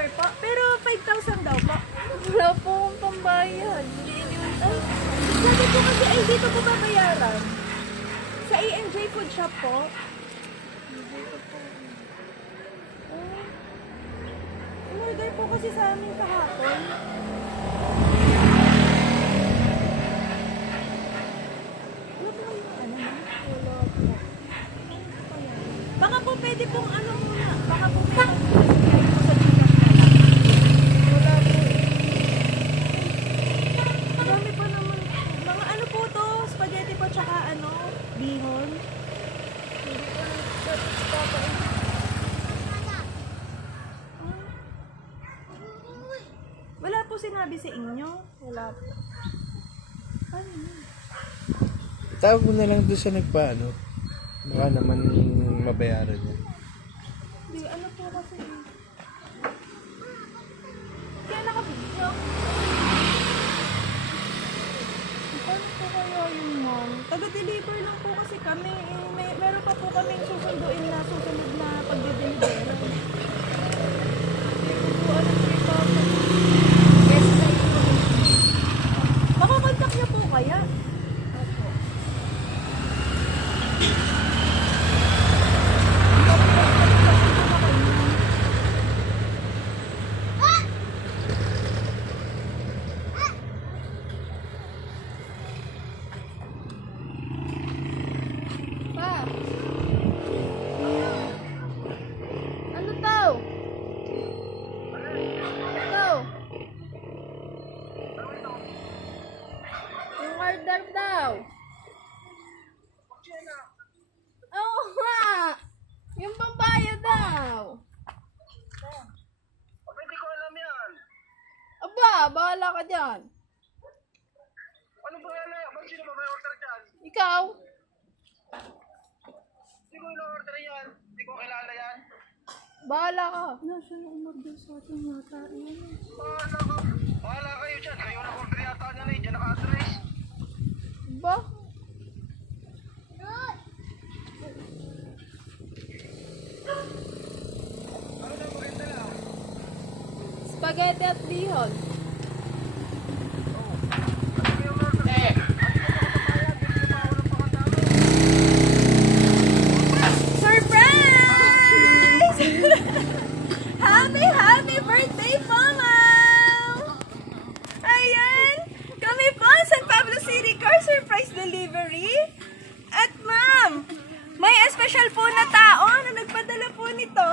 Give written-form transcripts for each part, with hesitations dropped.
order po. Pero 5,000 daw po. Wala po akong pambayad. Ay, sabi po kasi ay dito po babayaran. Sa A&J Food Shop po. Order po kasi sa amin kahapon. Wala po kayong ano? Wala po. Baka po pwede pong ano muna. Baka po pwede pong sa Wala po. marami pa naman. Mga ano po to? Spaghetti po tsaka ano? Bihon. Hindi ko papain. Wala po sinabi sa inyo. Wala po. Ano yun? Tawag mo na lang doon sa nagpaano. Baka naman mabayaran niya. Hindi, ano po kasi. Kaya nakabigyo. Paano po kaya yun, ma'am? Taga-deliver lang po kasi kami. Meron pa po kaming susunod na pagde-deliver. Hindi ko po alam kung paano. Yes, sir. Makakontak niyo po kaya? Opo. Pa! Ano daw? Ano? Yung order daw. Oo nga. Yung pambayad daw. Hindi ko alam yan. Aba, bahala ka dyan. Ano ba yan? Ba't sino ba may order dyan? Ikaw? Hindi ko ino-order yan. Hindi ko kilala yan. Bahala ka. Nasa na umorder sa atin yata. Bahala ka. Bahala kayo dyan. Kayo na-order yata niyan eh. Dyan naka-address. Ba? Ano na maganda lang? Spaghetti at bihon. Ano yung order? Eh! Surprise! Happy birthday po, ma'am! Ayan! Kami po, San Pablo City Car Surprise Delivery. At ma'am, may espesyal po na tao na nagpadala po nito.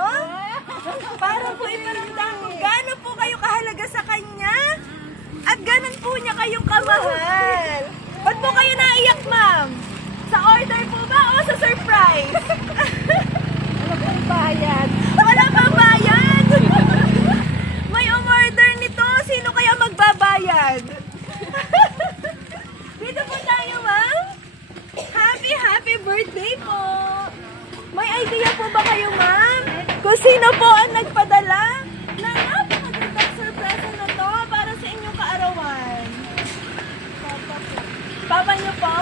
Para po iparamdam kung gaano po kayo kahalaga sa kanya. At ganon po niya kayong kamahal. Ba't po kayo naiyak, ma'am? Sa order po ba o sa surprise? Ano pong bayad? Wala pang bayad! May umorder nito. Sino kaya magbabayad? Dito po tayo, ma'am. Happy birthday po. May idea po ba kayo, ma'am? Kung sino po ang nagpadala na napakagandang surpresa na to para sa inyong kaarawan? Papa po. Papa niyo po?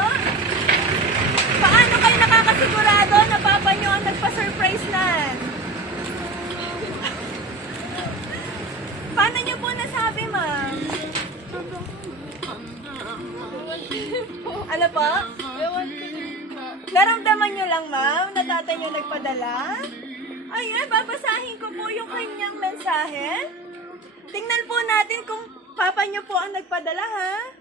Paano kayo nakakasigurado na papa niyo ang nagpa-surprise na? Paano niyo po nasabi, ma'am? Ano po? Ewan ko din po. Naramdaman niyo lang, ma'am, na tatay niyo nagpadala? Ayan, babasahin ko po yung kanyang mensahe. Tingnan po natin kung papa niyo po ang nagpadala, ha?